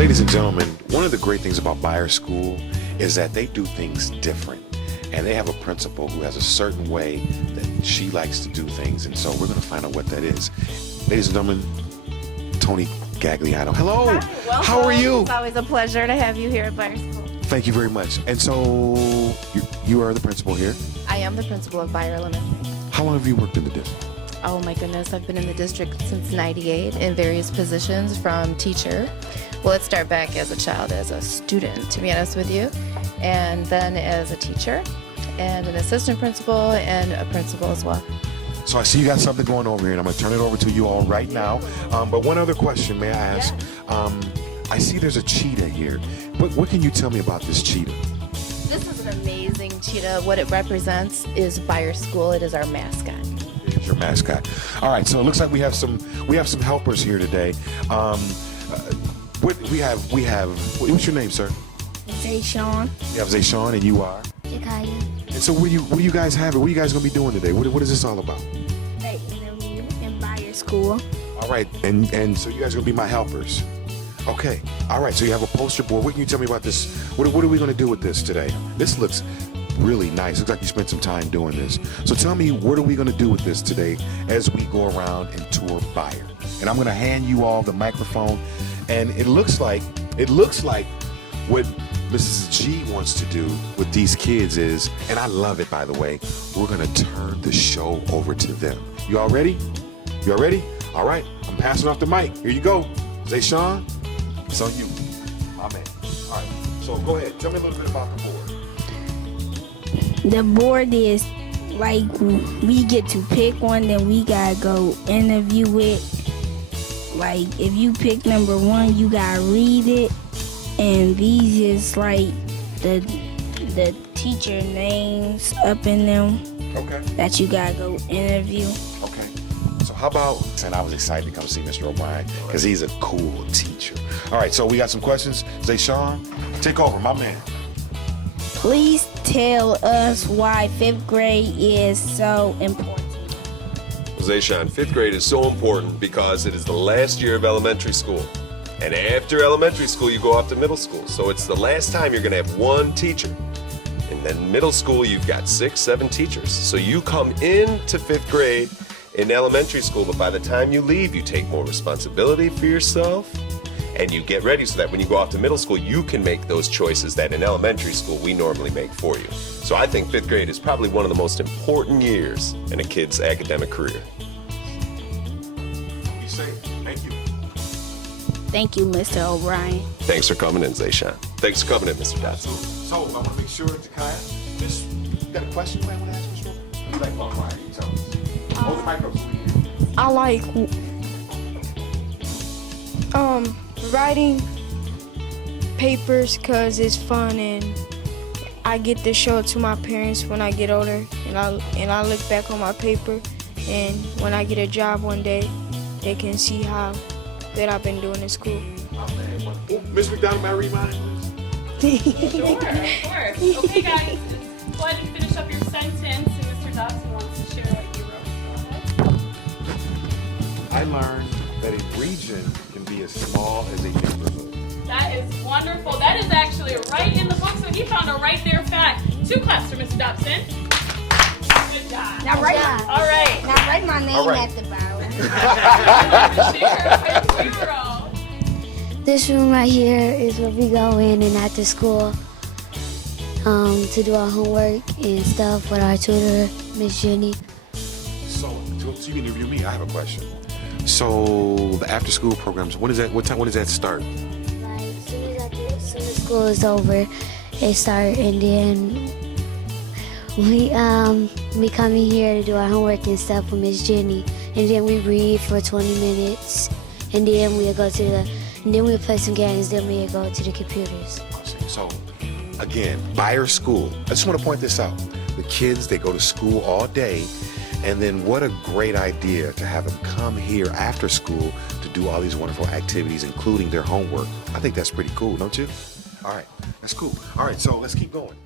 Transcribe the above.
Ladies and gentlemen, one of the great things about Beyer School is that they do things different. And they have a principal who has a certain way that she likes to do things. And so we're going to find out what that is. Ladies and gentlemen, Tony Gagliano. Hello. Hi, how are you? It's always a pleasure to have you here at Beyer School. Thank you very much. And so you are the principal here? I am the principal of Beyer Elementary. How long have you worked in the district? Oh my goodness, I've been in the district since '98 in various positions, from teacher. Well, let's start back as a child, as a student, to be honest with you, and then as a teacher, and an assistant principal, and a principal as well. So I see you got something going over here, and I'm going to turn it over to you all right now. But one other question, may I ask? Yeah. I see there's a cheetah here. What can you tell me about this cheetah? This is an amazing cheetah. What it represents is Beyer School. It is our mascot. It's your mascot. All right, so it looks like we have some helpers here today. We have. What's your name, sir? Zayshawn. You have Zayshawn, and you are. Jakaya. And so, what do you guys have? What are you guys gonna be doing today? What is this all about? They interview in Beyer School. All right, and so you guys are gonna be my helpers. Okay. All right. So you have a poster board. What can you tell me about this? What are we gonna do with this today? This looks really nice. Looks like you spent some time doing this. So tell me, what are we gonna do with this today as we go around and tour Beyer? And I'm gonna hand you all the microphone. And it looks like what Mrs. G wants to do with these kids is, and I love it, by the way, we're gonna turn the show over to them. You all ready? You all ready? All right, I'm passing off the mic. Here you go. Zayshawn, it's on you. My man. All right, so go ahead. Tell me a little bit about the board. The board is like we get to pick one, then we gotta go interview it. Like if you pick number one, you gotta read it, and these is like the teacher names up in them. Okay. That you gotta go interview. Okay. So how about, and I was excited to come see Mr. O'Brien because he's a cool teacher. All right, so we got some questions. Zayshawn, take over, my man. Please tell us why 5th grade is so important. Zayshawn, 5th grade is so important because it is the last year of elementary school. And after elementary school, you go off to middle school. So it's the last time you're going to have one teacher. And then middle school, you've got 6, 7 teachers. So you come into 5th grade in elementary school, but by the time you leave, you take more responsibility for yourself and you get ready so that when you go off to middle school, you can make those choices that in elementary school we normally make for you. So I think 5th grade is probably one of the most important years in a kid's academic career. Be safe. Thank you. Thank you, Mr. O'Brien. Thanks for coming in, Zayshawn. Thanks for coming in, Mr. Dotson. So I want to make sure, Jakaya, just you got a question you might want to ask Mr. O'Brien? You like O'Brien? You tell us. Hold the microphone. I like writing papers because it's fun, and I get to show it to my parents when I get older, and I look back on my paper, and when I get a job one day, they can see how good I've been doing in school. Oh, Miss McDonald, may I read mine, please? Sure, of course. Okay, guys, just go ahead and finish up your sentence, and Mr. Dotson wants to share what you wrote. Go ahead. I learned that a region can be as small as a neighborhood. That is wonderful. That is actually right in the book, so he found a right there fact. 2 claps for Mr. Dotson. Good job. Now write, All right. now write my name All right. at the bottom. Share what you wrote. This room right here is where we go in and after school to do our homework and stuff with our tutor, Miss Jenny. So you can interview me. I have a question. So the after-school programs, when is that? What time? When does that start? Like as soon as school is over, they start, and then we come in here to do our homework and stuff with Miss Jenny, and then we read for 20 minutes, and then we'll play some games, then we'll go to the computers. So again, Beyer School. I just want to point this out. The kids, they go to school all day, and then what a great idea to have them come here after school to do all these wonderful activities, including their homework. I think that's pretty cool, don't you? All right, that's cool. All right, so let's keep going.